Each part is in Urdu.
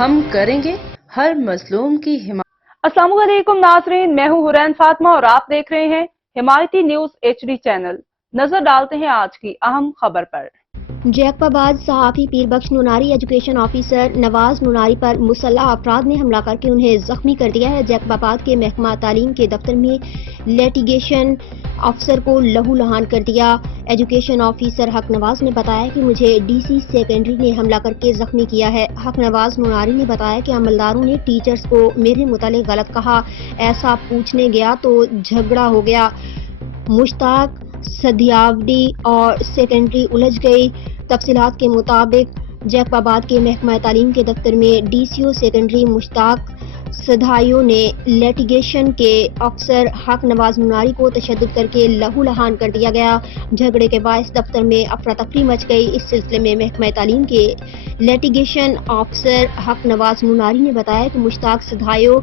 ہم کریں گے ہر مظلوم کی حمایت۔ السلام علیکم ناظرین، میں ہوں حورین فاطمہ اور آپ دیکھ رہے ہیں حمایتی نیوز HD چینل۔ نظر ڈالتے ہیں آج کی اہم خبر پر۔ جیکب آباد صحافی پیر بخش نوناری ایجوکیشن آفیسر نواز نوناری پر مسلح افراد نے حملہ کر کے انہیں زخمی کر دیا ہے۔ جیکب آباد کے محکمہ تعلیم کے دفتر میں لیٹیگیشن افسر کو لہو لہان کر دیا۔ ایجوکیشن آفیسر حق نواز نے بتایا کہ مجھے DC سیکنڈری نے حملہ کر کے زخمی کیا ہے۔ حق نواز نوناری نے بتایا کہ عملداروں نے ٹیچرز کو میرے متعلق غلط کہا، ایسا پوچھنے گیا تو جھگڑا ہو گیا۔ مشتاق سدھیاوڈی اور سیکنڈری الجھ گئی۔ تفصیلات کے مطابق جیکب آباد کے محکمہ تعلیم کے دفتر میں DCO سیکنڈری مشتاق سدھائیو نے لیٹیگیشن کے افسر حق نواز نوناری کو تشدد کر کے لہو لہان کر دیا گیا۔ جھگڑے کے باعث دفتر میں افراتفری مچ گئی۔ اس سلسلے میں محکمہ تعلیم کے لیٹیگیشن افسر حق نواز نوناری نے بتایا کہ مشتاق سدھائیو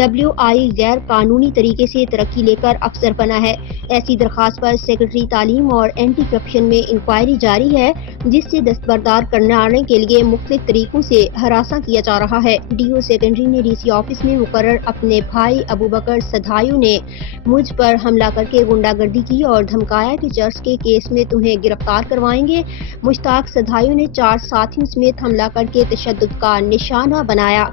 WI غیر قانونی طریقے سے ترقی لے کر افسر بنا ہے۔ ایسی درخواست پر سیکرٹری تعلیم اور اینٹی کرپشن میں انکوائری جاری ہے، جس سے دستبردار کرنے کے لیے مختلف طریقوں سے ہراساں کیا جا رہا ہے۔ DO سیکنڈری نے DC آفس میں مقرر اپنے بھائی ابوبکر سدھائیو نے مجھ پر حملہ کر کے غنڈہ گردی کی اور دھمکایا کہ چرچ کے کیس میں تمہیں گرفتار کروائیں گے۔ مشتاق سدھائیو نے 4 ساتھیوں سمیت حملہ کر کے تشدد کا نشانہ بنایا۔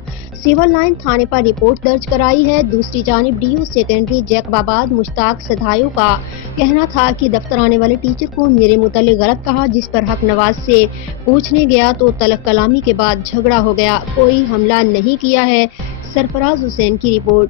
سول لائن تھانے پر رپورٹ درج کرائی ہے۔ دوسری جانب DO سیکنڈری جیکب آباد مشتاق سدھائیو کا کہنا تھا کہ دفتر آنے والے ٹیچر کو میرے متعلق غلط کہا، جس پر حق نواز سے پوچھنے گیا تو تلخ کلامی کے بعد جھگڑا ہو گیا۔ کوئی حملہ نہیں کیا ہے۔ سرفراز حسین کی رپورٹ۔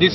DC